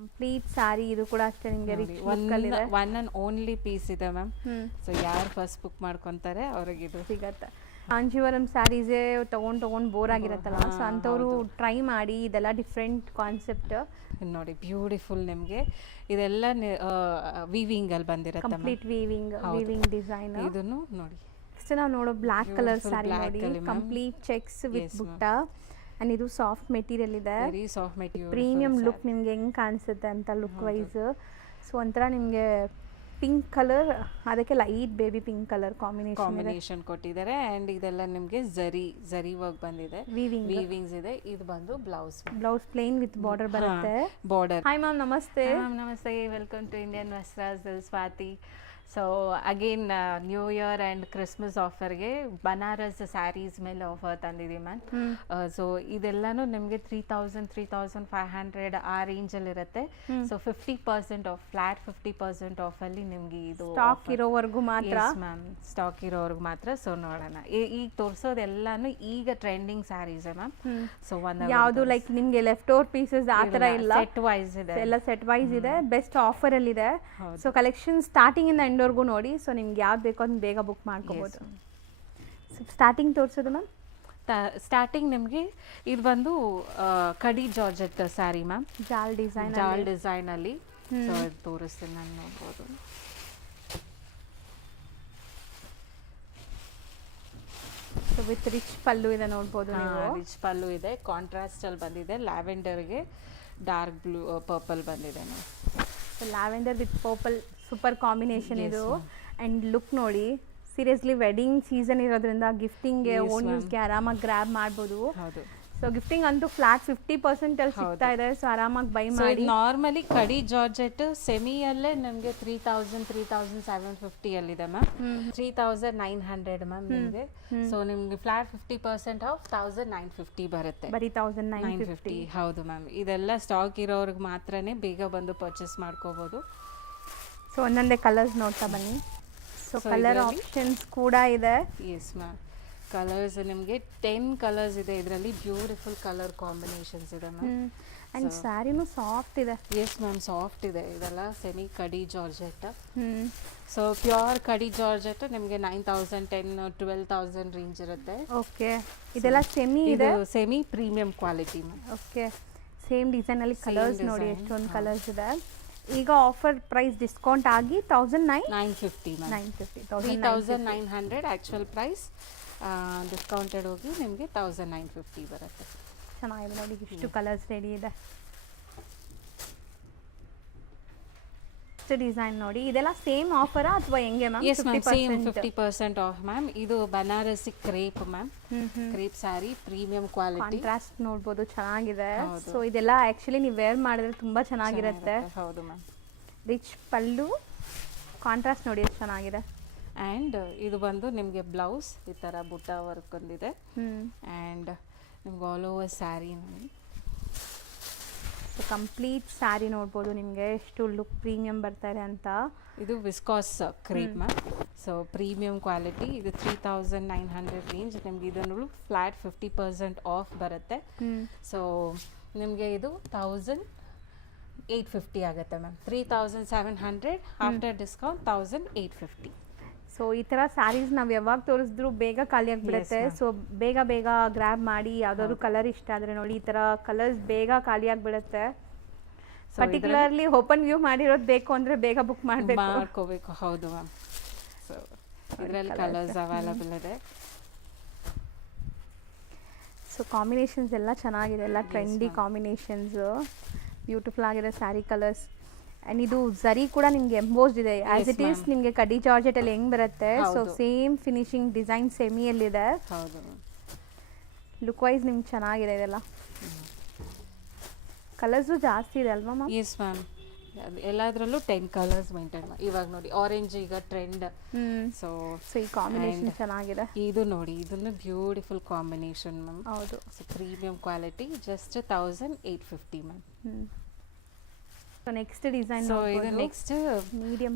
Complete sari ಇದು ಕೂಡ ಅಷ್ಟೇ ನಿಮಗೆ rich one and only piece ಇದೆ ಮ್ಯಾಮ್. ಸೊ ಯಾರು ಫಸ್ಟ್ ಬುಕ್ ಮಾಡ್ಕೊಂತಾರೆ ಅವ್ರಿಗೆ ಇದು ಸಿಗತ್ತೆ. ಕಾಂಜೀವರಂ ಸ್ಯಾರೀಸೇ ತೊಗೊಂಡು ಬೋರ್ ಆಗಿರತ್ತಲ್ಲ, ಸೊ ಅಂಥವ್ರು ಟ್ರೈ ಮಾಡಿ, ಇದೆಲ್ಲ ಡಿಫ್ರೆಂಟ್ ಕಾನ್ಸೆಪ್ಟ್ ನೋಡಿ. ಬ್ಯೂಟಿಫುಲ್ ನಿಮಗೆ ಇದೆಲ್ಲ ವೀವಿಂಗ್ ಅಲ್ಲಿ ಬಂದಿರುತ್ತೆ, ಕಂಪ್ಲೀಟ್ ವೀವಿಂಗ್ ಡಿಸೈನ್. ಇದನ್ನು ನೋಡಿ. ನೆಕ್ಸ್ಟ್ ನಾವು ನೋಡೋ ಬ್ಲ್ಯಾಕ್ ಕಲರ್ ಸ್ಯಾರಿ ನೋಡಿ, ಕಂಪ್ಲೀಟ್ ಚೆಕ್ಸ್ ವಿತ್ ಬುಟ್ಟ. ಅಂಡ್ ಇದು ಸಾಫ್ಟ್ ಮೆಟೀರಿಯಲ್ ಇದೆ, very soft material, premium look ನಿಮ್ಗೆ ಹೆಂಗ್ ಕಾಣಿಸುತ್ತೆ ಅಂತ ಲುಕ್ ವೈಸ್. ಸೊ ಒಂಥರ ನಿಮಗೆ ಪಿಂಕ್ ಕಲರ್, ಅದಕ್ಕೆ light baby pink colour combination ಕೊಟ್ಟಿದ್ದಾರೆ. ಅಂಡ್ ಇದೆಲ್ಲ ನಿಮಗೆ ಜರಿ ವರ್ಕ್ ಬಂದಿದೆ, ವೀವಿಂಗ್ಸ್ ಇದೆ. ಇದು ಬಂದು blouse plain with border border. ಬಾರ್ಡರ್. ಹಾಯ್ ಮ್ಯಾಮ್, ನಮಸ್ತೆ. ನಮಸ್ತೆ, welcome to Indian Vastras Swathi. So again new year and Christmas ಆಫರ್ಗೆ ಬನಾರಸ್ ಸ್ಯಾರೀಸ್ ಮೇಲೆ ಆಫರ್ ತಂದಿದ್ದೀವಿ ಮ್ಯಾಮ್. ಸೊ ಇದೆಲ್ಲನೂ ನಿಮಗೆ 3,500 ಆ ರೇಂಜಲ್ಲಿ ಇರುತ್ತೆ. ಸೊ 50% ಆಫ್, ಫ್ಲಾಟ್ 50% ಆಫಲ್ಲಿ ನಿಮಗೆ ಇದು ಸ್ಟಾಕ್ ಇರೋವರೆಗೂ ಮಾತ್ರ ಮ್ಯಾಮ್, ಸ್ಟಾಕ್ ಇರೋವರೆಗೂ ಮಾತ್ರ. ಸೊ ನೋಡೋಣ, ಈಗ ತೋರಿಸೋದೆಲ್ಲಾನು ಈಗ ಟ್ರೆಂಡಿಂಗ್ ಸ್ಯಾರೀಸ್ ಮ್ಯಾಮ್. ಸೊ ಯಾವುದು ಲೈಕ್ ನಿಮಗೆ ಲೆಫ್ಟ್ ಓವರ್ ಪೀಸಸ್ ಆ ಥರ ಇಲ್ಲ, ಸೆಟ್ ವೈಸ್ ಇದೆ, ಎಲ್ಲ ಸೆಟ್ ವೈಸ್ ಇದೆ, ಬೆಸ್ಟ್ ಆಫರ್ ಅಲ್ಲಿ ಇದೆ. ಸೊ ಕಲೆಕ್ಷನ್ ಸ್ಟಾರ್ಟಿಂಗ್ ಇಂದ ಎಂಡ್ವರೆಗೂ ನೋಡಿ. ಸೊ ನಿಮ್ಗೆ ಯಾವ್ದು ಬೇಕೋ ಅದನ್ನ ಬೇಗ ಬುಕ್ ಮಾಡ್ಕೋಬಹುದು. ಸ್ಟಾರ್ಟಿಂಗ್ ತೋರಿಸೋದು ಮ್ಯಾಮ್, ಸ್ಟಾರ್ಟಿಂಗ್ ನಿಮಗೆ ಇದು ಬಂದು ಕಡಿ ಜಾರ್ಜೆಟ್ ಸ್ಯಾರಿ ಮ್ಯಾಮ್, ಜಾಲ್ ಡಿಸೈನ್ ಅಲ್ಲಿ. ಸೊ ಇದು ತೋರಿಸ್ತೀನಿ ನಾನು, ನೋಡ್ಬೋದು. ಸೊ ವಿತ್ ರಿಚ್ ಪಲ್ಲು ಇದೆ, ನೋಡ್ಬೋದು ನೀವು. ರಿಚ್ ಪಲ್ಲು ಇದೆ, ಕಾಂಟ್ರಾಸ್ಟ್ ಅಲ್ಲಿ ಬಂದಿದೆ. ಲ್ಯಾವೆಂಡರ್ಗೆ ಡಾರ್ಕ್ ಬ್ಲೂ ಪರ್ಪಲ್ ಬಂದಿದೆ ma'am. Lavender with purple super combination ಇದು. ಅಂಡ್ ಲುಕ್ ನೋಡಿ, ಸೀರಿಯಸ್ಲಿ ವೆಡ್ಡಿಂಗ್ ಸೀಸನ್ ಇರೋದ್ರಿಂದ ಗಿಫ್ಟಿಂಗ್ಗೆ, ಓನ್ ಯೂಸ್ಗೆ ಆರಾಮಾಗಿ ಗ್ರ್ಯಾಬ್ ಮಾಡ್ಬೋದು. ಸೊ ಗಿಫ್ಟಿಂಗ್ ಅಂತೂ ಫ್ಲಾಟ್ 50% ಅಲ್ಲಿ ಸಿಗ್ತಾ ಇದೆ. ಸೊ ಆರಾಮಾಗಿ ಬೈ ಮಾಡಿ. ನಾರ್ಮಲಿ ಕಡಿ ಜಾರ್ಜೆಟ್ ಸೆಮಿಯಲ್ಲೇ ನಮಗೆ 3,750 ಅಲ್ಲಿದೆ ಮ್ಯಾಮ್, 3,900 ಮ್ಯಾಮ್ ನಿಮಗೆ. ಸೊ ನಿಮ್ಗೆ ಫ್ಲಾಟ್ 50% ಆಫ್ 1,950 ಬರುತ್ತೆ, ಬರೀ 1,950. ಹೌದು ಮ್ಯಾಮ್. ಇದೆಲ್ಲ ಸ್ಟಾಕ್ ಇರೋರ್ಗೆ ಮಾತ್ರನೇ ಬೇಗ ಬಂದು ಪರ್ಚೇಸ್ ಮಾಡ್ಕೋಬಹುದು. ಸೊ ಒಂದೊಂದೇ ಕಲರ್ಸ್ ನೋಡ್ತಾ ಬನ್ನಿ. ಸೊ ಕಲರ್ ಆಪ್ಷನ್ಸ್ ಕೂಡ ಇದೆ. ಎಸ್ ಮ್ಯಾಮ್, ಕಲರ್ಸ್ ನಿಮಗೆ 10 ಕಲರ್ಸ್ ಇದೆ ಇದರಲ್ಲಿ. ಬ್ಯೂಟಿಫುಲ್ ಕಲರ್ ಕಾಂಬಿನೇಷನ್ಸ್ ಇದೆ ಮ್ಯಾಮ್. ಅಂಡ್ ಸ್ಯಾರಿನೂ ಸಾಫ್ಟ್ ಇದೆ. ಎಸ್ ಮ್ಯಾಮ್, ಸಾಫ್ಟ್ ಇದೆ. ಇದೆಲ್ಲ ಸೆಮಿ ಕಡಿ ಜಾರ್ಜೆಟ್. ಸೊ ಪ್ಯೂರ್ ಕಡಿ ಜಾರ್ಜೆಟ್ ನಿಮಗೆ 9,000, 10,000, 12,000 ರೇಂಜ್ ಇರುತ್ತೆ. ಓಕೆ, ಇದೆಲ್ಲ ಸೆಮಿ ಇದೆ, semi premium quality ma'am. Okay, same design ಅಲ್ಲಿ ಕಲರ್ಸ್ ನೋಡಿ, ಎಷ್ಟೊಂದು ಕಲರ್ಸ್ ಇದೆ. ಈಗ ಆಫರ್ ಪ್ರೈಸ್ ಡಿಸ್ಕೌಂಟ್ ಆಗಿ 950 ಮ್ಯಾಮ್, 3,900 ಆಕ್ಚುಯಲ್ ಪ್ರೈಸ್. ಡಿಸ್ಕೌಂಟೆಡ್ ಹೋಗಿ ನಿಮಗೆ 1,950 ಬರುತ್ತೆ. ಚೆನ್ನಾಗಿದೆ ನೋಡಿ, ಇಷ್ಟು ಕಲರ್ಸ್ ರೆಡಿ ಇದೆ. ಡಿಸೈನ್ ನೋಡಿ, ಇದೆಲ್ಲ ಸೇಮ್ ಆಫರಾ ಅಥವಾ ಹೆಂಗೆ ma'am? Yes ma'am, same 50% off ma'am. ಇದು Banarasi crepe ma'am, crepe saree, premium quality. Contrast ನೋಡ್ಬೋದು, ಚೆನ್ನಾಗಿದೆ. ಸೊ ಇದೆಲ್ಲ ಆಕ್ಚುಲಿ ನೀವು ವೇರ್ ಮಾಡಿದ್ರೆ ತುಂಬಾ ಚೆನ್ನಾಗಿರುತ್ತೆ. ಹೌದು ಮ್ಯಾಮ್. ರಿಚ್ ಪಲ್ಲು, ಕಾಂಟ್ರಾಸ್ಟ್ ನೋಡಿ ಎಷ್ಟು ಚೆನ್ನಾಗಿದೆ. ಆ್ಯಂಡ್ ಇದು ಬಂದು ನಿಮಗೆ ಬ್ಲೌಸ್ ಈ ಥರ ಬುಟ್ಟ ವರ್ಕ್ ಬಂದಿದೆ. ಆ್ಯಂಡ್ ನಿಮ್ಗೆ ಆಲ್ ಓವರ್ ಸ್ಯಾರಿ ನೋಡಿ. ಸೊ ಕಂಪ್ಲೀಟ್ ಸ್ಯಾರಿ ನೋಡ್ಬೋದು ನಿಮಗೆ ಎಷ್ಟು ಲುಕ್ ಪ್ರೀಮಿಯಂ ಬರ್ತಾರೆ ಅಂತ. ಇದು viscose crepe ma'am. So premium quality. ಇದು 3,900 ರೇಂಜ್. ನಿಮ್ಗೆ ಇದನ್ನು ಫ್ಲಾಟ್ 50% ಆಫ್ ಬರುತ್ತೆ. ಸೊ ನಿಮಗೆ ಇದು 1,850 ಆಗುತ್ತೆ ಮ್ಯಾಮ್. 3,700 after discount 1,850. ಸೊ ಈ ಥರ ಸ್ಯಾರೀಸ್ ನಾವು ಯಾವಾಗ ತೋರಿಸಿದ್ರು ಬೇಗ ಖಾಲಿ ಆಗಿಬಿಡುತ್ತೆ. ಸೊ ಬೇಗ ಗ್ರ್ಯಾಬ್ ಮಾಡಿ. ಯಾವ್ದಾದ್ರು ಕಲರ್ ಇಷ್ಟ ಆದರೆ ನೋಡಿ, ಈ ಥರ ಕಲರ್ಸ್ ಬೇಗ ಖಾಲಿ ಆಗಿಬಿಡುತ್ತೆ. ಪರ್ಟಿಕ್ಯುಲರ್ಲಿ ಓಪನ್ ವ್ಯೂ ಮಾಡಿರೋದು ಬೇಕು ಅಂದರೆ ಬೇಗ ಬುಕ್ ಮಾಡ್ಕೋಬೇಕು. ಹೌದು ಮ್ಯಾಮ್. ಸೊ ಇದರಲ್ಲಿ ಕಲರ್ಸ್ ಅವೈಲಬಲ್ ಇದೆ. ಸೊ ಕಾಂಬಿನೇಷನ್ಸ್ ಎಲ್ಲ ಚೆನ್ನಾಗಿದೆ, ಎಲ್ಲ ಟ್ರೆಂಡಿ ಕಾಂಬಿನೇಷನ್ಸ್, ಬ್ಯೂಟಿಫುಲ್ ಆಗಿದೆ ಸ್ಯಾರಿ ಕಲರ್ಸ್. ಆ್ಯಂಡ್ ಇದು ಝರಿ ಕೂಡ ನಿಮಗೆ ಎಂಬೋಸ್ಡ್ ಇದೆ, ಆಸ್ ಇಟ್ ಈಸ್ ನಿಮಗೆ ಕಡಿ ಜಾರ್ಜೆಟ್ ಅಲ್ಲಿ ಹೆಂಗ್ ಬರುತ್ತೆ. ಸೊ ಸೇಮ್ ಫಿನಿಶಿಂಗ್ ಡಿಸೈನ್ ಸೆಮಿಯಲ್ಲಿದೆ. ಲುಕ್ ವೈಸ್ ನಿಮ್ಗೆ ಚೆನ್ನಾಗಿದೆ. ಇದೆಲ್ಲ ಕಲರ್ಸು ಜಾಸ್ತಿ ಇದೆ ಅಲ್ವಾ ಮ್ಯಾಮ್? ಎಸ್ ಮ್ಯಾಮ್, ಎಲ್ಲದರಲ್ಲೂ 10 ಕಲರ್ಸ್ ಮೇಂಟೈನ್ ಮಾಡಿ. ಇವಾಗ ನೋಡಿ ಆರೆಂಜ್ ಈಗ ಟ್ರೆಂಡ್. ಸೊ ಈ ಕಾಂಬಿನೇಷನ್ ಚೆನ್ನಾಗಿದೆ. ಇದು ನೋಡಿ, ಇದನ್ನು ಬ್ಯೂಟಿಫುಲ್ ಕಾಂಬಿನೇಷನ್ ಮ್ಯಾಮ್. ಹೌದು. So premium quality, just 1,850 ma'am. So next design, so ಇದು ನೆಕ್ಸ್ಟ್ ಮೀಡಿಯಂ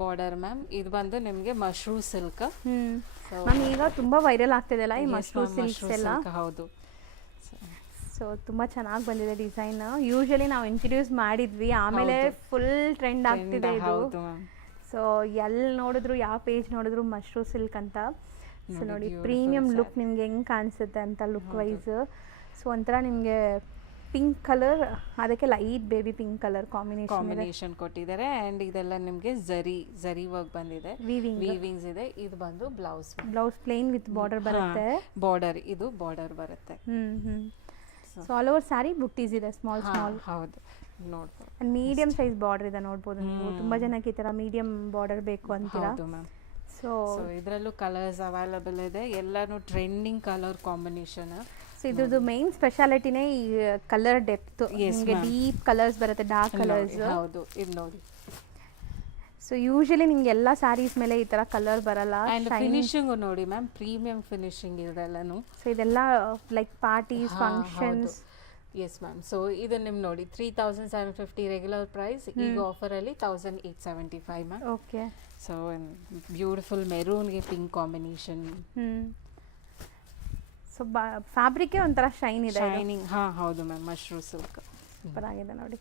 ಬಾರ್ಡರ್ ಮ್ಯಾಮ್. ಇದು ಬಂದು ನಿಮಗೆ ಮಶ್ರೂ ಸಿಲ್ಕ್ ಮ್ಯಾಮ್. ಈಗ ತುಂಬಾ ವೈರಲ್ ಆಗ್ತಿದೆಲ್ಲ ಈ ಮಶ್ರೂ ಸಿಲ್ಕ್ಸ್ ಎಲ್ಲ. ಹೌದು. ಸೊ ಸೊ ತುಂಬ ಚೆನ್ನಾಗಿ ಬಂದಿದೆ ಡಿಸೈನ್. ಯೂಶಲಿ ನಾವು ಇಂಟ್ರಡ್ಯೂಸ್ ಮಾಡಿದ್ವಿ, ಆಮೇಲೆ ಫುಲ್ ಟ್ರೆಂಡ್ ಆಗ್ತಿದೆ ಇದು. ಹೌದು ಮ್ಯಾಮ್. ಸೊ ಎಲ್ಲಿ ನೋಡಿದ್ರು, ಯಾವ ಪೇಜ್ ನೋಡಿದ್ರು ಮಶ್ರೂ ಸಿಲ್ಕ್ ಅಂತ. ಸೊ ನೋಡಿ ಪ್ರೀಮಿಯಂ ಲುಕ್ ನಿಮ್ಗೆ ಹೆಂಗೆ ಕಾಣಿಸುತ್ತೆ ಅಂತ ಲುಕ್ ವೈಸ್. ಸೊ ಒಂಥರ ನಿಮಗೆ ಪಿಂಕ್ ಕಲರ್, ಅದಕ್ಕೆ light baby pink colour combination ಕೊಟ್ಟಿದ್ದಾರೆ. ಆ್ಯಂಡ್ ಇದೆಲ್ಲ ನಿಮಗೆ ಝರಿ ವರ್ಕ್ ಬಂದಿದೆ, ವೀವಿಂಗ್ಸ್ ಇದೆ. ಇದು ಬಂದು ಬ್ಲೌಸ್ ಪ್ಲೇನ್ ವಿತ್ ಬಾರ್ಡರ್ ಬರುತ್ತೆ. ಇದು ಬಾರ್ಡರ್ ಬರುತ್ತೆ. ಸೊ ಆಲ್ ಓವರ್ ಸ್ಯಾರಿ ಬುಟ್ಟೀಸ್ ಇದೆ, ಸ್ಮಾಲ್ ಹೌದು ನೋಡ್ಬೋದು. ಮೀಡಿಯಂ ಸೈಜ್ ಬಾರ್ಡರ್ ಇದೆ ನೋಡ್ಬೋದು ನೀವು. ತುಂಬಾ ಜನಕ್ಕೆ ಈ ತರ ಮೀಡಿಯಂ ಬಾರ್ಡರ್ ಬೇಕು ಅಂತೀರಾ. ಸೊ ಇದರಲ್ಲೂ ಕಲರ್ಸ್ ಅವೈಲಬಲ್ ಇದೆ, ಎಲ್ಲಾನು ಟ್ರೆಂಡಿಂಗ್ ಕಲರ್ ಕಾಂಬಿನೇಷನ್. ಸೊ ಇದ್ರದ್ದು ಮೇನ್ ಸ್ಪೆಷಾಲಿಟಿನೇ ಈ ಕಲರ್ ಡೆಪ್ತ್. ನಿಮಗೆ ಡೀಪ್ ಕಲರ್ಸ್ ಬರುತ್ತೆ, ಡಾರ್ಕ್ ಕಲರ್ಸ್. ಹೌದು, ಇದು ನೋಡಿ. ಸೊ ಯೂಶಲಿ ನಿಮ್ಗೆ ಎಲ್ಲ ಸ್ಯಾರೀಸ್ ಮೇಲೆ ಈ ತರ ಕಲರ್ ಬರಲ್ಲ. ಅಂಡ್ ಫಿನಿಶಿಂಗ್ ನೋಡಿ ಮ್ಯಾಮ್, ಪ್ರೀಮಿಯಂ ಫಿನಿಶಿಂಗ್ ಇದೆಲ್ಲನು. ಸೊ ಇದೆಲ್ಲ like parties, functions. Yes ma'am. So ಇದು ನಿಮ್ಗೆ ನೋಡಿ 3750 ರೆಗ್ಯುಲರ್ ಪ್ರೈಸ್, ಈಗ ಆಫರಲ್ಲಿ 1875 ಮ್ಯಾಮ್. ಓಕೆ. ಸೊ ಬ್ಯೂಟಿಫುಲ್ ಮೆರೂನ್ಗೆ ಪಿಂಕ್ ಕಾಂಬಿನೇಷನ್. ಸೊ ಫ್ಯಾಬ್ರಿಕ್ ಒಂಥರ ಶೈನ್ ಇದೆ, ಶೈನಿಂಗ್. ಹೌದು ಮ್ಯಾಮ್, ಮಶ್ರೂ ಸಿಲ್ಕ್ ಸೂಪರ್ ಆಗಿದೆ ನೋಡಿ.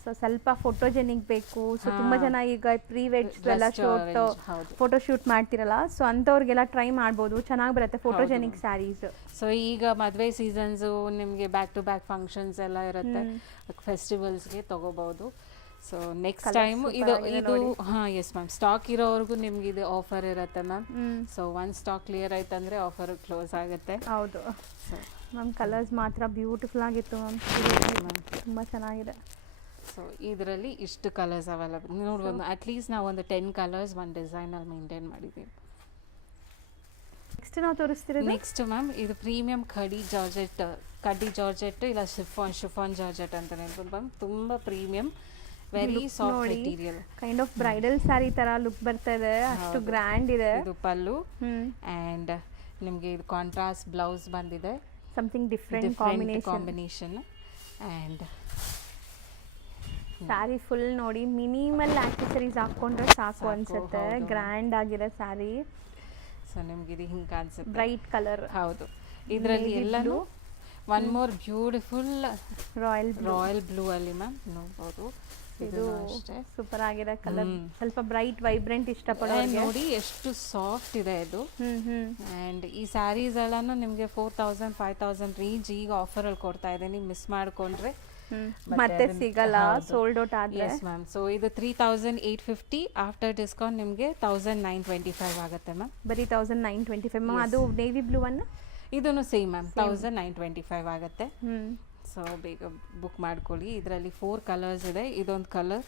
ಸೊ ಸ್ವಲ್ಪ ಫೋಟೋಜೆನಿಕ್ ಬೇಕು. ಸೊ ತುಂಬಾ ಜನ ಈಗ ಪ್ರೀ ವೆಡ್ಸ್ ಎಲ್ಲ ಫೋಟೋ ಶೂಟ್ ಮಾಡ್ತಿರಲ್ಲ, ಸೊ ಅಂಥವ್ರಿಗೆಲ್ಲ ಟ್ರೈ ಮಾಡ್ಬೋದು, ಚೆನ್ನಾಗಿ ಬರುತ್ತೆ ಫೋಟೋಜೆನಿಕ್ ಸ್ಯಾರೀಸ್. ಸೊ ಈಗ ಮದುವೆ ಸೀಸನ್ಸು ನಿಮಗೆ ಬ್ಯಾಕ್ ಟು ಬ್ಯಾಕ್ ಫಂಕ್ಷನ್ಸ್ ಎಲ್ಲ ಇರುತ್ತೆ, ಫೆಸ್ಟಿವಲ್ಸ್ಗೆ ತಗೋಬಹುದು. ಸೊ ನೆಕ್ಸ್ಟ್ ಟೈಮ್ ಇದು ಎಸ್ ಮ್ಯಾಮ್, ಸ್ಟಾಕ್ ಇರೋವರೆಗೂ ನಿಮ್ಗೆ ಇದು ಆಫರ್ ಇರುತ್ತೆ ma'am. So one stock clear ಆಯ್ತಂದ್ರೆ ಆಫರ್ ಕ್ಲೋಸ್ ಆಗುತ್ತೆ. ಹೌದು ಮ್ಯಾಮ್. ಕಲರ್ಸ್ ಮಾತ್ರ ಬ್ಯೂಟಿಫುಲ್ ಆಗಿತ್ತು ಮ್ಯಾಮ್, ತುಂಬ ಚೆನ್ನಾಗಿದೆ. ಸೊ ಇದರಲ್ಲಿ ಇಷ್ಟು ಕಲರ್ಸ್ ಅವೈಲಬಲ್ ನೋಡ್ಬೋದು. ಅಟ್ಲೀಸ್ಟ್ ನಾವು ಒಂದು 10 ಕಲರ್ಸ್ ಒಂದು ಡಿಸೈನಲ್ಲಿ ಮೇಂಟೈನ್ ಮಾಡಿದ್ದೀವಿ. ನೆಕ್ಸ್ಟ್ ನಾವು ತೋರಿಸ್ತಿರೋದು ನೆಕ್ಸ್ಟ್ ಮ್ಯಾಮ್, ಇದು ಪ್ರೀಮಿಯಂ ಕಡಿ ಜಾರ್ಜೆಟ್ ಇಲ್ಲ ಶಿಫಾನ್ ಜಾರ್ಜೆಟ್ ಅಂತ ಹೇಳ್ಬೋದು ಮ್ಯಾಮ್. ತುಂಬ premium, very soft material, kind of bridal sari ತರ ಲುಕ್ ಬರ್ತಾ ಇದೆ, ಅಷ್ಟು ಗ್ರ್ಯಾಂಡ್ ಇದೆ. ಇದು ಪಲ್ಲು. ಅಂಡ್ ನಿಮಗೆ ಇದು ಕಾಂಟ್ರಾಸ್ಟ್ ಬ್ಲೌಸ್ ಬಂದಿದೆ, something different combination. And sari full ನೋಡಿ ಮಿನಿಮಲ್ ಆಕ್ಸೆಸರೀಸ್ ಹಾಕೊಂಡ್ರೆ ಸಾಕು ಅನ್ಸುತ್ತೆ, ಗ್ರ್ಯಾಂಡ್ ಆಗಿದೆ ಸ್ಯಾರಿ. ಸೊ ನಿಮ್ಗೆ ಇದು ಹಿಂಗೆ ಕಾಣಿಸುತ್ತೆ, ಬ್ರೈಟ್ ಕಲರ್. ಹೌದು, ಇದರಲ್ಲಿ ಎಲ್ಲಾನು one more beautiful royal blue ಅಲ್ಲಿ ಮ್ಯಾಮ್ ನೋಡ್ಬೋದು. ಇದು ಸೂಪರ್ ಆಗಿದೆ ಕಲರ್, ಸ್ವಲ್ಪ ಬ್ರೈಟ್ ವೈಬ್ರೆಂಟ್ ಇಷ್ಟಪಡೋರಿಗೆ ನೋಡಿ ಎಷ್ಟು ಸಾಫ್ಟ್ ಇದೆ ಇದು. ಅಂಡ್ ಈ ಸ್ಯಾರೀಸ್ ಎಲ್ಲಾನು ನಿಮಗೆ 4000-5000 ರೇಂಜ್ ಈಗ ಆಫರ್ ಅಲ್ಲಿ ಕೊಡ್ತಾ ಇದ್ದೀನಿ, ಮಿಸ್ ಮಾಡ್ಕೊಂಡ್ರೆ ಮತ್ತೆ ಸಿಗಲ್ಲ, ಸೋಲ್ಡ್ ಔಟ್ ಆದ್ರೆ. S ma'am. ಸೊ ಇದು 3850, ಆಫ್ಟರ್ ಡಿಸ್ಕೌಂಟ್ ನಿಮಗೆ 1925 ಆಗುತ್ತೆ ಮ್ಯಾಮ್. ಬರೀ 1925 ಮ್ಯಾಮ್. ಅದು ನೇವಿ ಬ್ಲೂ ಅನ್ನ ಇದನ್ನು ಸೇಮ್ ಮ್ಯಾಮ್, 1925 ಆಗುತ್ತೆ. ಸೊ ಬೇಗ ಬುಕ್ ಮಾಡ್ಕೊಳ್ಳಿ. ಇದರಲ್ಲಿ 4 ಕಲರ್ಸ್ ಇದೆ, ಇದೊಂದು ಕಲರ್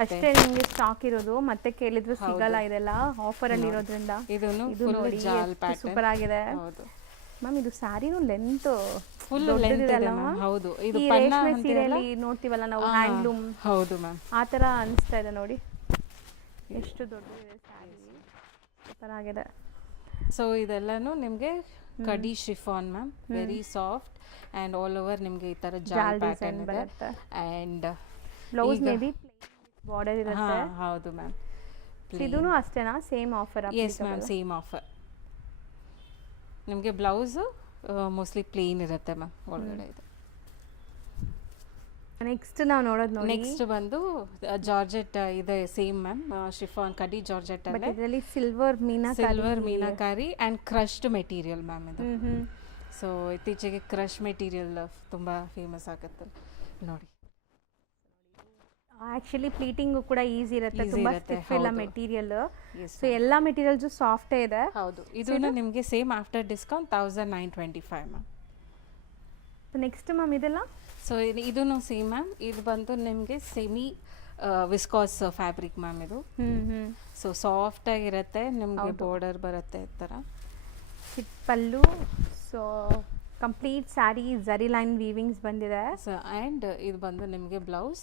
ಅಷ್ಟೇ ನಿಮಗೆ ಸ್ಟಾಕ್ ಇರೋದು, ಮತ್ತೆ ಕೇಳಿದ್ರು ಸಿಗಲ್ಲ, ಇದೆಲ್ಲ ಆಫರ್ ಅಲ್ಲಿ ಇರೋದ್ರಿಂದ. ಇದನ್ನು ಫುಲ್ ಜಾಲ್ ಪ್ಯಾಟರ್ನ್ ಸೂಪರ್ ಆಗಿದೆ. ಹೌದು ಮ್ಯಾಮ್, ಇದು ಸ್ಯಾರಿನೂ ಲೆಂತ್ ಫುಲ್ ಲೆಂತ್ ಇದೆ ಮ್ಯಾಮ್. ಹೌದು, ಇದು ರೇಷ್ಮೆ ಸೀರೆಯಲ್ಲಿ ನೋಡ್ತೀವಲ್ಲ ನಾವು, ಹ್ಯಾಂಡ್ಲೂಮ್. ಹೌದು ಮ್ಯಾಮ್, ಆ ತರ ಅನಿಸ್ತಾ ಇದೆ ನೋಡಿ, ಎಷ್ಟು ದೊಡ್ಡದಿದೆ ಸ್ಯಾರಿ, ಸೂಪರ್ ಆಗಿದೆ. ಸೊ ಇದೆಲ್ಲಾನು ನಿಮಗೆ ಕಡಿ chiffon ma'am, very soft and all over ನಿಮಗೆ ಈ ತರ ಜಾಲ್ ಪ್ಯಾಟರ್ನ್ ಇದೆ. And blouse may be border ಇರುತ್ತೆ. ಹೌದು ಮ್ಯಾಮ್. ಇದೂನು ಅಷ್ಟೇನಾ, same offer? S ma'am, same offer. ನಿಮಗೆ ಬ್ಲೌಸ್ ಮೋಸ್ಟ್ಲಿ ಪ್ಲೇನ್ ಇರುತ್ತೆ ಮ್ಯಾಮ್ ಒಳಗಡೆ. ಇದು ನೆಕ್ಸ್ಟ್ ನಾವು ನೋಡೋದು ನೋಡಿ, ನೆಕ್ಸ್ಟ್ ಬಂದು ಜಾರ್ಜೆಟ್ ಇದೆ, ಸೇಮ್ ಮ್ಯಾಮ್, ಶಿಫಾನ್ ಕಡಿ ಜಾರ್ಜೆಟ್ ಅಲ್ಲೇ ಇದರಲ್ಲಿ silver meenakari and crushed material ma'am ಇದು. ಸೊ ಇತ್ತೀಚೆಗೆ ಕ್ರಶ್ ಮೆಟೀರಿಯಲ್ ತುಂಬ ಫೇಮಸ್ ಆಗುತ್ತೆ ನೋಡಿ. ಆಕ್ಚುಲಿ ಪ್ಲೀಟಿಂಗು ಕೂಡ ಈಸಿ ಇರುತ್ತೆ, ತುಂಬಾ ಸ್ಟಿಫ್ ಇಲ್ಲ ಮೆಟೀರಿಯಲ್. ಸೊ ಎಲ್ಲ ಮೆಟೀರಿಯಲ್ಸ್ ಸಾಫ್ಟೇ ಇದೆ. ಹೌದು, ಇದನ್ನು ನಿಮಗೆ same after discount 1925 ma'am. Next ma'am ಇದೆಲ್ಲ, ಸೊ ಇದೂ ಸೇಮ್ ಮ್ಯಾಮ್. ಇದು ಬಂದು ನಿಮಗೆ ಸೆಮಿ ವಿಸ್ಕಾಸ್ ಫ್ಯಾಬ್ರಿಕ್ ಮ್ಯಾಮ್ ಇದು. ಸೊ ಸಾಫ್ಟ್ ಆಗಿರುತ್ತೆ, ನಿಮಗೆ ಬಾರ್ಡರ್ ಬರುತ್ತೆ ಈ ಥರ ಪಲ್ಲು. ಸೊ ಕಂಪ್ಲೀಟ್ ಸ್ಯಾರಿ ಝರಿ ಲೈನ್ ವೀವಿಂಗ್ಸ್ ಬಂದಿದೆ. ಸೊ ಆ್ಯಂಡ್ ಇದು ಬಂದು ನಿಮಗೆ ಬ್ಲೌಸ್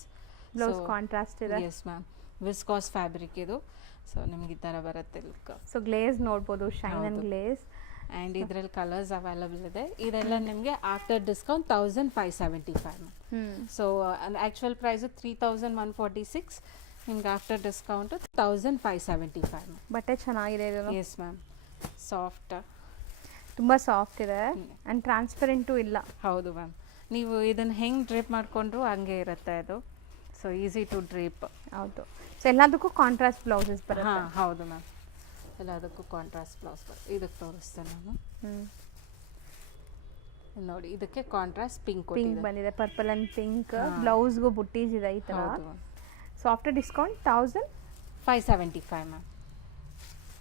ಕಾಂಟ್ರಾಸ್ಟ್ ಇದೆ. ಎಸ್ ಮ್ಯಾಮ್, ವಿಸ್ಕಾಸ್ ಫ್ಯಾಬ್ರಿಕ್ ಇದು. ಸೊ ನಿಮ್ಗೆ ಈ ಥರ ಬರುತ್ತೆ ಲುಕ್. ಸೊ ಗ್ಲೇಸ್ ನೋಡ್ಬೋದು, ಶೈನ್ ಅಂಡ್ ಗ್ಲೇಸ್. ಆ್ಯಂಡ್ ಇದರಲ್ಲಿ ಕಲರ್ಸ್ ಅವೈಲಬಲ್ ಇದೆ. ಇದೆಲ್ಲ ನಿಮಗೆ after discount 1575 ma'am. So actual price 3146, ನಿಮ್ಗೆ ಆಫ್ಟರ್ ತುಂಬ ಸಾಫ್ಟ್ ಇದೆ ಆ್ಯಂಡ್ ಟ್ರಾನ್ಸ್ಪರೆಂಟು ಇಲ್ಲ. ಹೌದು ಮ್ಯಾಮ್, ನೀವು ಇದನ್ನು ಹೆಂಗೆ ಡ್ರೇಪ್ ಮಾಡಿಕೊಂಡ್ರು ಹಂಗೆ ಇರುತ್ತೆ ಅದು. So easy to drape. ಹೌದು. ಸೊ ಎಲ್ಲದಕ್ಕೂ ಕಾಂಟ್ರಾಸ್ಟ್ ಬ್ಲೌಸಸ್ ಬರುತ್ತೆ. ಹಾಂ ಹೌದು ಮ್ಯಾಮ್, ಎಲ್ಲದಕ್ಕೂ ಕಾಂಟ್ರಾಸ್ಟ್ ಬ್ಲೌಸ್ ಇದಕ್ಕೆ ತೋರಿಸ್ತೇನೆ ನಾನು. ನೋಡಿ, ಇದಕ್ಕೆ ಕಾಂಟ್ರಾಸ್ಟ್ ಪಿಂಕ್ ಬಂದಿದೆ, ಪರ್ಪಲ್ ಆ್ಯಂಡ್ ಪಿಂಕ್. ಬ್ಲೌಸ್ಗೂ ಬುಟ್ಟೀಸ್ ಇದೆ ಈ ಥರ. So after discount 1575 ma'am.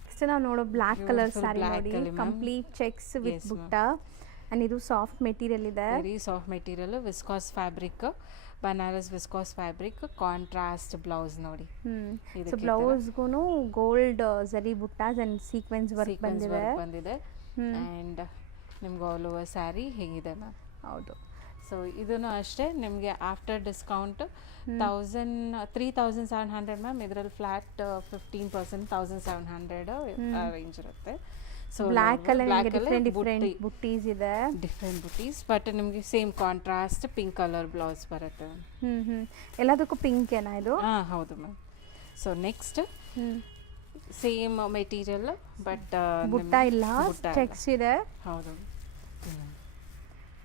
Next ನಾವು ನೋಡೋ ಬ್ಲ್ಯಾಕ್ ಕಲರ್ ಸ್ಯಾರಿ ನೋಡಿ, ಕಂಪ್ಲೀಟ್ ಚೆಕ್ಸ್ ವಿತ್ ಬುಟ್ಟ ಆ್ಯಂಡ್ ಇದು ಸಾಫ್ಟ್ ಮೆಟೀರಿಯಲ್ ಇದೆ. Very soft material, viscose fabric, Banaras viscose fabric, contrast blouse ನೋಡಿ. ಸೊ ಬ್ಲೌಸ್ಗೂ ಗೋಲ್ಡ್ ಜರಿ ಬುಟ್ಟಾಸ್ ಆ್ಯಂಡ್ ಸೀಕ್ವೆನ್ಸ್ ವರ್ಕ್ ಬಂದಿದೆ. ಆ್ಯಂಡ್ ನಿಮ್ಗೆ ಆಲ್ ಓವರ್ ಸ್ಯಾರಿ ಹೇಗಿದೆ ಮ್ಯಾಮ್. ಹೌದು. ಸೊ ಇದನ್ನು ಅಷ್ಟೇ ನಿಮಗೆ ಆಫ್ಟರ್ ಡಿಸ್ಕೌಂಟ್ 3700 ಮ್ಯಾಮ್. ಇದರಲ್ಲಿ ಫ್ಲಾಟ್ 15% 1700 ರೇಂಜ್ ಇರುತ್ತೆ. ಸೊ ಬ್ಲ್ಯಾಕ್ ಅಲ್ಲಿ ಡಿಫ್ರೆಂಟ್ ಬುಟ್ಟೀಸ್ ಇದೆ, ಡಿಫ್ರೆಂಟ್ ಬುಟ್ಟೀಸ್, ಬಟ್ ನಿಮಗೆ same contrast pink colour blouse ಬರುತ್ತೆ. ಎಲ್ಲದಕ್ಕೂ ಪಿಂಕ್ ಏನಾ ಇದು? ಹಾಂ ಹೌದು ma'am. So next same material but ಬುಟ್ಟ ಇಲ್ಲ, ಚೆಕ್ಸ್ ಇದೆ. ಹೌದು,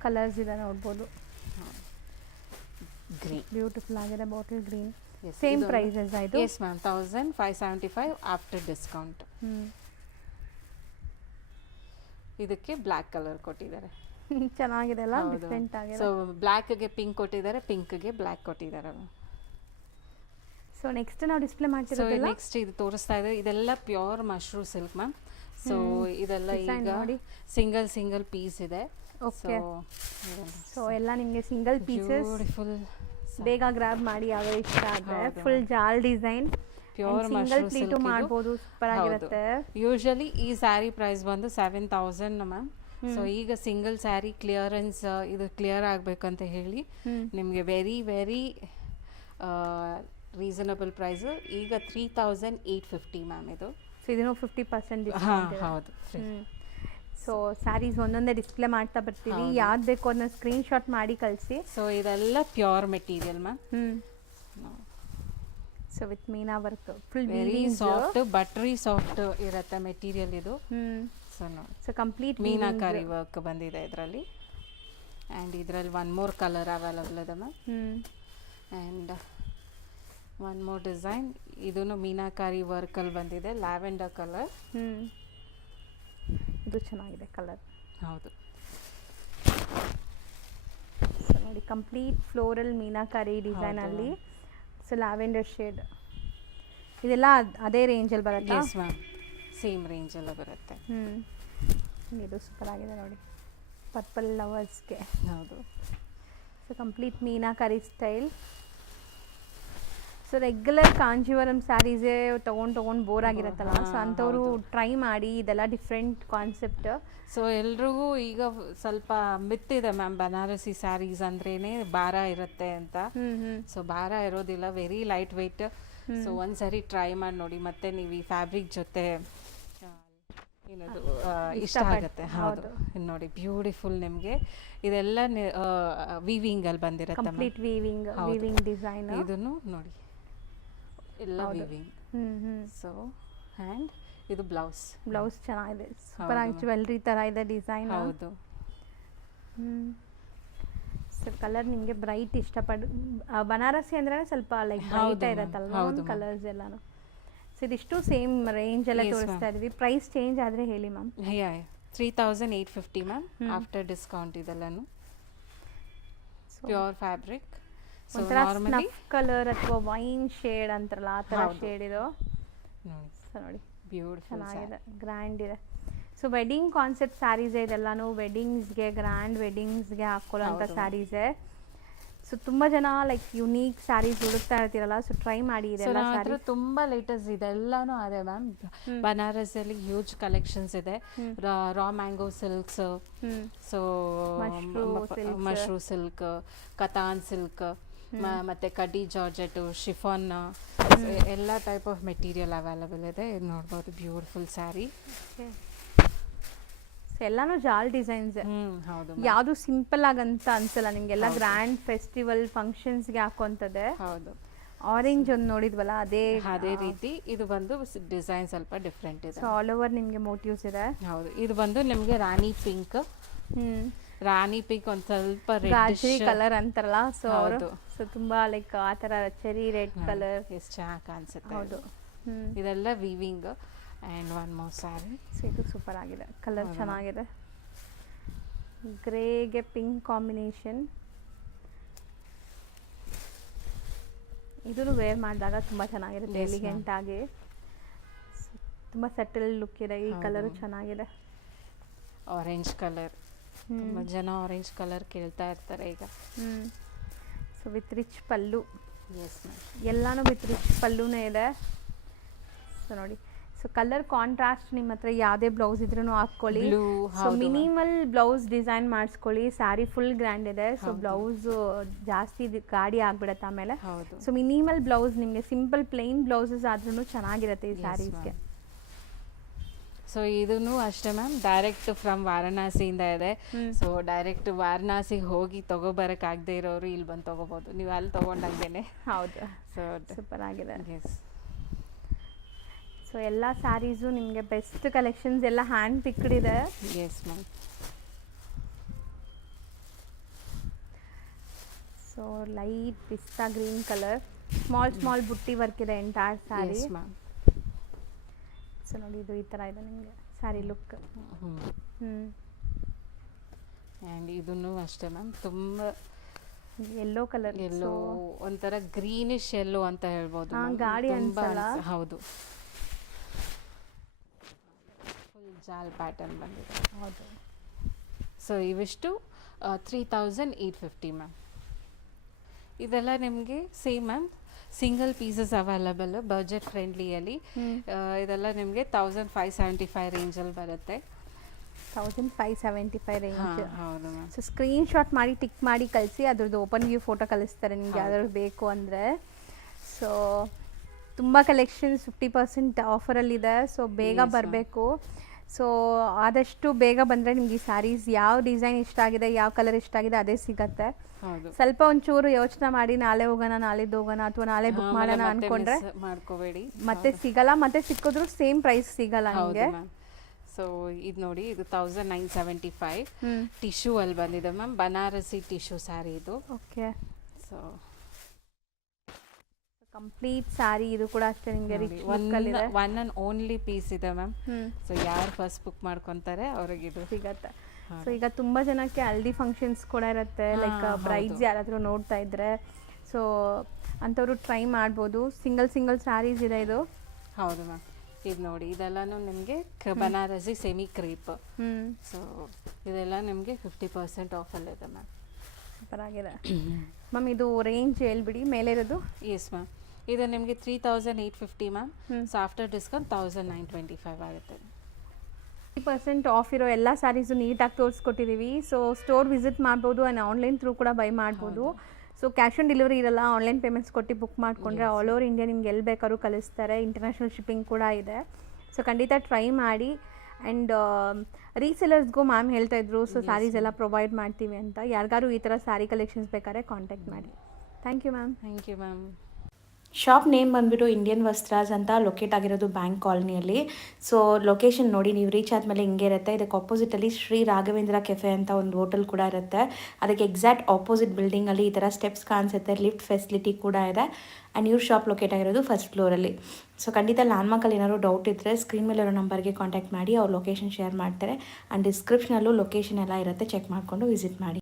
ಕಲರ್ಸ್ ಇದೆ ನೋಡ್ಬೋದು. ಗ್ರೀನ್ ಬ್ಯೂಟಿಫುಲ್ ಆಗಿದೆ, ಬಾಟಲ್ ಗ್ರೀನ್. ಸೇಮ್ ಪ್ರೈಸಸ್ ಆಯ್ತು? Yes ma'am, 1575 after discount. ಇದಕ್ಕೆ ಬ್ಲ್ಯಾಕ್ ಕಲರ್ ಕೊಟ್ಟಿದ್ದಾರೆ. ಚೆನ್ನಾಗಿದೆ ಅಲ್ಲ, ಡಿಫರೆಂಟ್ ಆಗಿದೆ. ಸೊ ಬ್ಲ್ಯಾಕ್ಗೆ ಪಿಂಕ್ ಕೊಟ್ಟಿದ್ದಾರೆ, ಪಿಂಕ್ಗೆ ಬ್ಲ್ಯಾಕ್ ಕೊಟ್ಟಿದ್ದಾರೆ. ಸೊ ನೆಕ್ಸ್ಟ್ ನಾವು ಡಿಸ್ಪ್ಲೇ ಮಾಡ್ತಿರೋದು, ನೆಕ್ಸ್ಟ್ ಇದು ತೋರಿಸ್ತಾ ಇದೆ, ಇದೆಲ್ಲ pure mushroom silk ma'am. So ಇದೆಲ್ಲ ಈಗ ಸಿಂಗಲ್ ಪೀಸ್ ಇದೆ. ಓಕೆ. ಸೊ ಎಲ್ಲ ನಿಮಗೆ ಸಿಂಗಲ್ ಪೀಸಸ್, ಬ್ಯೂಟಿಫುಲ್, ಬೇಗ ಗ್ರಾಬ್ ಮಾಡಿ ಯಾವ ಇಷ್ಟ ಆದರೆ. ಫುಲ್ ಜಾಲ್ ಡಿಸೈನ್, ಪ್ಯೂರ್ ಸಿಂಗಲ್ ಪ್ಲೀಟು ಮಾಡ್ಬೋದು, ಸೂಪರ್ ಆಗಿರುತ್ತೆ. ಯೂಶಲಿ ಈ ಸ್ಯಾರಿ ಪ್ರೈಸ್ ಬಂದು 7000 ಮ್ಯಾಮ್. ಸೊ ಈಗ ಸಿಂಗಲ್ ಸ್ಯಾರಿ ಕ್ಲಿಯರೆನ್ಸ್ ಇದು ಕ್ಲಿಯರ್ ಆಗಬೇಕಂತ ಹೇಳಿ ನಿಮಗೆ ವೆರಿ ವೆರಿ ರೀಸನಬಲ್ ಪ್ರೈಸ್ ಈಗ 3850 ಮ್ಯಾಮ್ ಇದು. ಸೊ ಇದನ್ನು 50% ಡಿಸ್ಕೌಂಟ್. ಹೌದು. ಸೊ ಸ್ಯಾರೀಸ್ ಒಂದೊಂದೇ ಡಿಸ್ಪ್ಲೇ ಮಾಡ್ತಾ ಬರ್ತೀವಿ, ಯಾವ್ದು ಬೇಕು ಅದನ್ನ ಸ್ಕ್ರೀನ್ ಶಾಟ್ ಮಾಡಿ ಕಳಿಸಿ. ಸೊ ಇದೆಲ್ಲ pure material ma'am. So with Meena work, full very soft, buttery soft ಇರುತ್ತೆ ಮೆಟೀರಿಯಲ್ ಇದು. ಸೊ ಕಂಪ್ಲೀಟ್ ಮೀನಾಕಾರಿ ವರ್ಕ್ ಬಂದಿದೆ ಇದರಲ್ಲಿ. ಆ್ಯಂಡ್ ಇದರಲ್ಲಿ ಒನ್ ಮೋರ್ ಕಲರ್ ಅವೈಲಬಲ್ ಇದೆ ma'am. And one more design, ಇದೂ ಮೀನಾಕಾರಿ ವರ್ಕಲ್ಲಿ ಬಂದಿದೆ, ಲ್ಯಾವೆಂಡರ್ ಕಲರ್. ಇದು ಚೆನ್ನಾಗಿದೆ ಕಲರ್. ಹೌದು. ಸೊ ನೋಡಿ, ಕಂಪ್ಲೀಟ್ ಫ್ಲೋರಲ್ ಮೀನಾಕಾರಿ ಡಿಸೈನ್ ಅಲ್ಲಿ. ಸೊ ಲ್ಯಾವೆಂಡರ್ ಶೇಡ್, ಇದೆಲ್ಲ ಅದೇ ರೇಂಜಲ್ಲಿ ಬರುತ್ತೆ? ಎಸ್ ಮ್ಯಾಮ್, ಸೇಮ್ ರೇಂಜಲ್ಲಿ ಬರುತ್ತೆ. ಇದು ಸೂಪರ್ ಆಗಿದೆ ನೋಡಿ, ಪರ್ಪಲ್ ಲವರ್ಸ್ಗೆ. ಹೌದು. So complete meenakari style. So regular Kanjeevaram ಸ್ಯಾರೀಸೇ ತೊಗೊಂಡು ಬೋರ್ ಆಗಿರುತ್ತಲ್ಲ, ಸೊ ಅಂಥವ್ರು ಟ್ರೈ ಮಾಡಿ, ಇದೆಲ್ಲ ಡಿಫ್ರೆಂಟ್ ಕಾನ್ಸೆಪ್ಟ್. ಸೊ ಎಲ್ರಿಗೂ ಈಗ ಸ್ವಲ್ಪ ಮಿತ್ತಿದೆ ಮ್ಯಾಮ್, ಬನಾರಸಿ ಸ್ಯಾರೀಸ್ ಅಂದ್ರೇನೆ ಭಾರ ಇರುತ್ತೆ ಅಂತ. ಸೊ ಭಾರ ಇರೋದಿಲ್ಲ, ವೆರಿ ಲೈಟ್ ವೆಯ್ಟ್. ಸೊ ಒಂದ್ಸರಿ ಟ್ರೈ ಮಾಡಿ ನೋಡಿ, ಮತ್ತೆ ನೀವು ಈ ಫ್ಯಾಬ್ರಿಕ್ ಜೊತೆ ಏನದು ಇಷ್ಟ ಆಗುತ್ತೆ. ಹೌದು. ನೋಡಿ, ಬ್ಯೂಟಿಫುಲ್. ನಿಮಗೆ ಇದೆಲ್ಲ ವೀವಿಂಗ್ ಅಲ್ಲಿ ಬಂದಿರುತ್ತೆ, ಕಂಪ್ಲೀಟ್ ವೀವಿಂಗ್ ಡಿಸೈನ್. ಇದನ್ನು ನೋಡಿ, ಎಲ್ಲ ವೀವಿಂಗ್. ಸೊ ಹ್ಯಾಂಡ್ ಇದು ಬ್ಲೌಸ್ ಚೆನ್ನಾಗಿದೆ, ಸೂಪರ್ ಆಗಿ ಜ್ಯುವೆಲ್ರಿ ತರ ಇದೆ ಡಿಸೈನ್. ಹೌದು. ಸೊ ಕಲರ್ ನಿಮಗೆ ಬ್ರೈಟ್ ಬನಾರಸಿ ಅಂದ್ರೆ ಸ್ವಲ್ಪ ಲೈಕ್ ಬ್ರೈಟ್ ಇರುತ್ತಲ್ವಾ ಕಲರ್ಸ್ ಎಲ್ಲಾನು. ಸೊ ಇದಿಷ್ಟು ಸೇಮ್ ರೇಂಜ್ ಎಲ್ಲ ತೋರಿಸ್ತಾ ಇದೀವಿ. ಪ್ರೈಸ್ ಚೇಂಜ್ ಆದ್ರೆ ಹೇಳಿ ಮ್ಯಾಮ್. 3850 ma'am after discount. ಇದೆಲ್ಲನು pure fabric. So normally colour ಅಥವಾ ವೈನ್ ಶೇಡ್ ಅಂತಾರಲ್ಲ ಆ ತರ ಶೇಡ್ ಇದು. ಸೊ ನೋಡಿ, ಬ್ಯೂಟಿಫುಲ್, ಚೆನ್ನಾಗಿದೆ, ಗ್ರ್ಯಾಂಡ್ ಇದೆ. ಸೊ ವೆಡ್ಡಿಂಗ್ ಕಾನ್ಸೆಪ್ಟ್ ಸ್ಯಾರೀಸ್ ಇದೆಲ್ಲಾನು ವೆಡ್ಡಿಂಗ್ಸ್ಗೆ, ಗ್ರ್ಯಾಂಡ್ ವೆಡ್ಡಿಂಗ್ಸ್ಗೆ ಹಾಕೊಳ್ಳೋಂಥ ಸ್ಯಾರೀಸೇ. ಸೊ ತುಂಬ ಜನ ಲೈಕ್ ಯುನೀಕ್ ಸ್ಯಾರೀಸ್ ಹುಡುಕ್ತಾ ಇರ್ತೀರಲ್ಲ, ಸೊ ಟ್ರೈ ಮಾಡಿ. ಇದೆಲ್ಲ ಸ್ಯಾರಿ ತುಂಬ ಲೇಟೆಸ್ಟ್ ಇದೆಲ್ಲಾನು ಅದೇ ಮ್ಯಾಮ್. ಬನಾರಸಲ್ಲಿ ಹ್ಯೂಜ್ ಕಲೆಕ್ಷನ್ಸ್ ಇದೆ. Raw mango silks, so mashru silk, katan silk, ಮತ್ತೆ ಕಡ್ಡಿ ಜಾರ್ಜೆಟ್, ಶಿಫಾನ್, ಎಲ್ಲ ಟೈಪ್ ಆಫ್ ಮೆಟೀರಿಯಲ್ ಅವೈಲಬಲ್ ಇದೆ. ಇದು ನೋಡ್ಬೋದು, ಬ್ಯೂಟಿಫುಲ್ ಸ್ಯಾರಿ. ಎಲ್ಲಾನು ಜಾಲ್ ಡಿಸೈನ್ಸ್. ಹೌದು. ಯಾವುದು ಸಿಂಪಲ್ ಆಗಂತ ಅನ್ಸಲ್ಲ ನಿಮ್ಗೆಲ್ಲ, ಗ್ರ್ಯಾಂಡ್ ಫೆಸ್ಟಿವಲ್ ಫಂಕ್ಷನ್ಸ್ಗೆ ಹಾಕುವಂಥದ್ದೇ. ಹೌದು. ಆರೆಂಜ್ ಒಂದು ನೋಡಿದ್ವಲ್ಲ ಅದೇ ರೀತಿ ಇದು ಬಂದು ಡಿಸೈನ್ ಸ್ವಲ್ಪ ಡಿಫ್ರೆಂಟ್ ಇದೆ. ಸೊ ಆಲ್ ಓವರ್ ನಿಮಗೆ ಮೋಟಿವ್ಸ್ ಇದೆ. ಹೌದು, ಇದು ಬಂದು ನಿಮಗೆ ರಾಣಿ ಪಿಂಕ್. ರಾಣಿ ಪಿಂಕ್ ಒಂದು ಸ್ವಲ್ಪ ಗಾಜರಿ ಕಲರ್ ಅಂತಾರಲ್ಲ, ಸೊ ಅವರು ಸೊ ತುಂಬಾ ಲೈಕ್ ಆ ಥರ ಚೆರಿ ರೆಡ್ ಕಲರ್ ಎಷ್ಟು ಚೆನ್ನಾಗಿ ಕಾಣಿಸುತ್ತೆ. ಹೌದು. ಇದೆಲ್ಲ weaving. And one more sari. So ಇದು ಸೂಪರ್ ಆಗಿದೆ, ಕಲರ್ ಚೆನ್ನಾಗಿದೆ. ಗ್ರೇಗೆ ಪಿಂಕ್ ಕಾಂಬಿನೇಷನ್. ಇದನ್ನು ವೇರ್ ಮಾಡಿದಾಗ ತುಂಬ ಚೆನ್ನಾಗಿರುತ್ತೆ, ಎಲಿಗೆಂಟ್ ಆಗಿ ತುಂಬ ಸೆಟಲ್ ಲುಕ್ ಇದೆ. ಈ ಕಲರು ಚೆನ್ನಾಗಿದೆ, ಆರೆಂಜ್ ಕಲರ್. ತುಂಬ ಜನ ಆರೆಂಜ್ ಕಲರ್ ಕೇಳ್ತಾ ಇರ್ತಾರೆ ಈಗ. So with rich pallu. Yes ma'am, ಎಲ್ಲಾನು ವಿತ್ ರಿಚ್ ಪಲ್ಲುನೇ ಇದೆ. ಸೊ ನೋಡಿ, ಸೊ ಕಲರ್ ಕಾಂಟ್ರಾಸ್ಟ್ ನಿಮ್ಮ ಹತ್ರ ಯಾವುದೇ ಬ್ಲೌಸ್ ಇದ್ರೂ ಹಾಕ್ಕೊಳ್ಳಿ. ಸೊ ಮಿನಿಮಲ್ ಬ್ಲೌಸ್ ಡಿಸೈನ್ ಮಾಡಿಸ್ಕೊಳ್ಳಿ. ಸ್ಯಾರಿ ಫುಲ್ ಗ್ರ್ಯಾಂಡ್ ಇದೆ, ಸೊ ಬ್ಲೌಸ್ ಜಾಸ್ತಿ ಗಾಡಿ ಆಗ್ಬಿಡತ್ತೆ ಆಮೇಲೆ. ಸೊ ಮಿನಿಮಲ್ ಬ್ಲೌಸ್ ನಿಮಗೆ ಸಿಂಪಲ್ ಪ್ಲೇನ್ ಬ್ಲೌಸಸ್ ಆದ್ರೂ ಚೆನ್ನಾಗಿರುತ್ತೆ ಈ ಸ್ಯಾರೀಸ್ಗೆ. ಸೊ ಇದೂ ಅಷ್ಟೇ ಮ್ಯಾಮ್, ಡೈರೆಕ್ಟ್ ಫ್ರಮ್ ವಾರಣಾಸಿಯಿಂದ ಇದೆ. ಸೊ ಡೈರೆಕ್ಟ್ ವಾರಣಾಸಿಗೆ ಹೋಗಿ ತಗೋಬರಕ್ಕಾಗದೇ ಇರೋರು ಇಲ್ಲಿ ಬಂದು ತೊಗೋಬೋದು, ನೀವು ಅಲ್ಲಿ ತೊಗೊಂಡಾಗೇನೆ. ಹೌದು, ಸೊ ಸೂಪರ್ ಆಗಿದೆ. ಎಸ್. ಸೊ ಎಲ್ಲ ಸ್ಯಾರೀಸು ನಿಮಗೆ ಬೆಸ್ಟ್ ಕಲೆಕ್ಷನ್ಸ್ ಎಲ್ಲ ಹ್ಯಾಂಡ್ ಪಿಕ್ಡ್ ಇದೆ. S ma'am. ಸೊ ಲೈಟ್ ಪಿಸ್ತಾ ಗ್ರೀನ್ ಕಲರ್, ಸ್ಮಾಲ್ ಬುಟ್ಟಿ ವರ್ಕ್ ಇದೆ entire sari. S ma'am. So ನೋಡಿ, ಇದು ಈ ಥರ ಇದೆ ನಿಮಗೆ ಸ್ಯಾರಿ ಲುಕ್. ಆ್ಯಂಡ್ ಇದೂ ಅಷ್ಟೇ ಮ್ಯಾಮ್, ತುಂಬ ಯೆಲ್ಲೋ ಕಲರ್, ಎಲ್ಲೋ ಒಂಥರ ಗ್ರೀನಿಶ್ ಎಲ್ಲೋ ಅಂತ ಹೇಳ್ಬೋದು. ಗಾಡಿ ಅನ್ಸಲ್ಲ. ಹೌದು, ಫುಲ್ ಜಾಲ್ ಪ್ಯಾಟರ್ನ್ ಬಂದಿದೆ. ಹೌದು. ಸೊ ಇವಿಷ್ಟು 3850 ಮ್ಯಾಮ್. ಇದೆಲ್ಲ ನಿಮಗೆ same ma'am, single pieces available budget ಫ್ರೆಂಡ್ಲಿಯಲ್ಲಿ. ಇದೆಲ್ಲ ನಿಮಗೆ 1575 ರೇಂಜಲ್ಲಿ ಬರುತ್ತೆ. 1575 ರೇಂಜ್. ಹೌದು ಮ್ಯಾಮ್. ಸೊ ಸ್ಕ್ರೀನ್ ಶಾಟ್ ಮಾಡಿ ಟಿಕ್ ಮಾಡಿ ಕಳಿಸಿ, ಅದ್ರದ್ದು ಓಪನ್ ವ್ಯೂ ಫೋಟೋ ಕಳಿಸ್ತಾರೆ ನಿಮ್ಗೆ ಯಾವ್ದಾದ್ರು ಬೇಕು ಅಂದರೆ. ಸೊ ತುಂಬ ಕಲೆಕ್ಷನ್ಸ್ 50% ಆಫರಲ್ಲಿದೆ. ಸೊ ಬೇಗ ಬರಬೇಕು. ಸೊ ಆದಷ್ಟು ಬೇಗ ಬಂದರೆ ನಿಮ್ಗೆ ಈ ಸ್ಯಾರೀಸ್ ಯಾವ ಡಿಸೈನ್ ಇಷ್ಟ ಆಗಿದೆ, ಯಾವ ಕಲರ್ ಇಷ್ಟ ಆಗಿದೆ ಅದೇ ಸಿಗತ್ತೆ. ಸ್ವಲ್ಪ ಒಂಚೂರು ಯೋಚನೆ ಮಾಡಿ ನಾಳೆ ಹೋಗೋಣ, ನಾಳಿದ್ದು ಹೋಗೋಣ ಅಥವಾ ನಾಳೆ ಬುಕ್ ಮಾಡೋಣ ಅನ್ಕೊಂಡ್ರೆ ಮಾಡ್ಕೋಬೇಡಿ, ಮತ್ತೆ ಸಿಗಲ್ಲ. ಮತ್ತೆ ಸಿಕ್ಕಿದ್ರು ಸೇಮ್ ಪ್ರೈಸ್ ಸಿಗಲ್ಲ ನಿಮಗೆ. ಸೊ ಇದು ನೋಡಿ, ಇದು 1975 ಟಿಶ್ಯೂ ಅಲ್ಲಿ ಬಂದಿದೆ ಮ್ಯಾಮ್, ಬನಾರಸಿ ಟಿಶ್ಯೂ ಸ್ಯಾರಿ ಇದು. ಓಕೆ. ಸೊ ಕಂಪ್ಲೀಟ್ ಸ್ಯಾರಿ ಇದು ಕೂಡ ಅಷ್ಟೇ ನಿಮಗೆ ಒನ್ ಅಂಡ್ ಓನ್ಲಿ ಪೀಸ್ ಇದೆ ಮ್ಯಾಮ್. ಸೊ ಯಾರು ಫಸ್ಟ್ ಬುಕ್ ಮಾಡ್ಕೊಂತಾರೆ ಅವ್ರಿಗೆ ಇದು ಸಿಗತ್ತೆ. ಸೊ ಈಗ ತುಂಬ ಜನಕ್ಕೆ ಹಲ್ದಿ ಫಂಕ್ಷನ್ಸ್ ಕೂಡ ಇರುತ್ತೆ, ಲೈಕ್ ಬ್ರೈಡ್ಸ್ ಯಾರಾದರೂ ನೋಡ್ತಾ ಇದ್ರೆ, ಸೊ ಅಂಥವ್ರು ಟ್ರೈ ಮಾಡ್ಬೋದು. ಸಿಂಗಲ್ ಸ್ಯಾರೀಸ್ ಇದೆ ಇದು. ಹೌದು ಮ್ಯಾಮ್. ಇದು ನೋಡಿ, ಇದೆಲ್ಲನೂ ನಿಮಗೆ ಬನಾರಸಿ ಸೆಮಿ ಕ್ರೀಪ್. ಸೊ ಇದೆಲ್ಲ ನಿಮಗೆ 50% ಆಫಲ್ಲಿದೆ ಮ್ಯಾಮ್. ಸೂಪರ್ ಆಗಿದೆ ಮ್ಯಾಮ್. ಇದು ರೇಂಜ್ ಹೇಳ್ಬಿಡಿ ಮೇಲೆ ಇರೋದು. ಎಸ್ ಮ್ಯಾಮ್, ಇದು ನಿಮಗೆ 3850 ಮ್ಯಾಮ್. ಸೊ ಆಫ್ಟರ್ ಡಿಸ್ಕೌಂಟ್ 1925 ಆಗುತ್ತೆ. 50% ಆಫ್ ಇರೋ ಎಲ್ಲ ಸ್ಯಾರೀಸು ನೀಟಾಗಿ ತೋರಿಸ್ಕೊಟ್ಟಿದ್ದೀವಿ. ಸೊ ಸ್ಟೋರ್ ವಿಸಿಟ್ ಮಾಡ್ಬೋದು ಆ್ಯಂಡ್ ಆನ್ಲೈನ್ ಥ್ರೂ ಕೂಡ ಬೈ ಮಾಡ್ಬೋದು. ಸೊ ಕ್ಯಾಶ್ ಆನ್ ಡೆಲಿವರಿ ಇರಲ್ಲ, ಆನ್ಲೈನ್ ಪೇಮೆಂಟ್ಸ್ ಕೊಟ್ಟು ಬುಕ್ ಮಾಡಿಕೊಂಡ್ರೆ ಆಲ್ ಓವರ್ ಇಂಡಿಯಾ ನಿಮ್ಗೆ ಎಲ್ಲಿ ಬೇಕಾದ್ರೂ ಕಳಿಸ್ತಾರೆ. ಇಂಟರ್ನ್ಯಾಷನಲ್ ಶಿಪ್ಪಿಂಗ್ ಕೂಡ ಇದೆ. ಸೊ ಖಂಡಿತ ಟ್ರೈ ಮಾಡಿ. ಆ್ಯಂಡ್ ರೀಸೆಲರ್ಸ್ಗೂ ಮ್ಯಾಮ್ ಹೇಳ್ತಾ ಇದ್ರು, ಸೊ ಸ್ಯಾರೀಸ್ ಎಲ್ಲ ಪ್ರೊವೈಡ್ ಮಾಡ್ತೀವಿ ಅಂತ. ಯಾರಿಗಾರು ಈ ಥರ ಸ್ಯಾರಿ ಕಲೆಕ್ಷನ್ಸ್ ಬೇಕಾದ್ರೆ ಕಾಂಟ್ಯಾಕ್ಟ್ ಮಾಡಿ. Thank you ma'am. Thank you ma'am. Shop name ಬಂದುಬಿಟ್ಟು ಇಂಡಿಯನ್ ವಸ್ತ್ರಾಸ್ ಅಂತ ಲೊಕೇಟ್ ಆಗಿರೋದು ಬ್ಯಾಂಕ್ ಕಾಲನಿಯಲ್ಲಿ. ಸೊ ಲೊಕೇಶನ್ ನೋಡಿ, ನೀವು ರೀಚ್ ಆದಮೇಲೆ ಹಿಂಗೆ ಇರುತ್ತೆ. ಇದಕ್ಕೆ ಆಪೋಸಿಟಲ್ಲಿ ಶ್ರೀ ರಾಘವೇಂದ್ರ ಕೆಫೆ ಅಂತ ಒಂದು ಹೋಟೆಲ್ ಕೂಡ ಇರುತ್ತೆ. ಅದಕ್ಕೆ ಎಕ್ಸಾಕ್ಟ್ ಆಪೋಸಿಟ್ ಬಿಲ್ಡಿಂಗಲ್ಲಿ ಈ ಥರ ಸ್ಟೆಪ್ಸ್ ಕಾಣಿಸುತ್ತೆ, ಲಿಫ್ಟ್ ಫೆಸಿಲಿಟಿ ಕೂಡ ಇದೆ. ಆ್ಯಂಡ್ ಇವ್ರ ಶಾಪ್ ಲೊಕೇಟ್ ಆಗಿರೋದು ಫಸ್ಟ್ ಫ್ಲೋರಲ್ಲಿ. ಸೊ ಖಂಡಿತ ಲ್ಯಾಂಡ್ಮಾರ್ಕಲ್ಲಿ ಏನಾದ್ರು ಡೌಟ್ ಇದ್ದರೆ ಸ್ಕ್ರೀನ್ ಮೇಲೆ ಇರೋ ನಂಬರ್ಗೆ ಕಾಂಟ್ಯಾಕ್ಟ್ ಮಾಡಿ, ಅವ್ರ ಲೊಕೇಶನ್ ಶೇರ್ ಮಾಡ್ತಾರೆ. ಆ್ಯಂಡ್ ಡಿಸ್ಕ್ರಿಪ್ಷನಲ್ಲೂ ಲೊಕೇಶನ್ ಎಲ್ಲ ಇರುತ್ತೆ, ಚೆಕ್ ಮಾಡಿಕೊಂಡು ವಿಸಿಟ್ ಮಾಡಿ.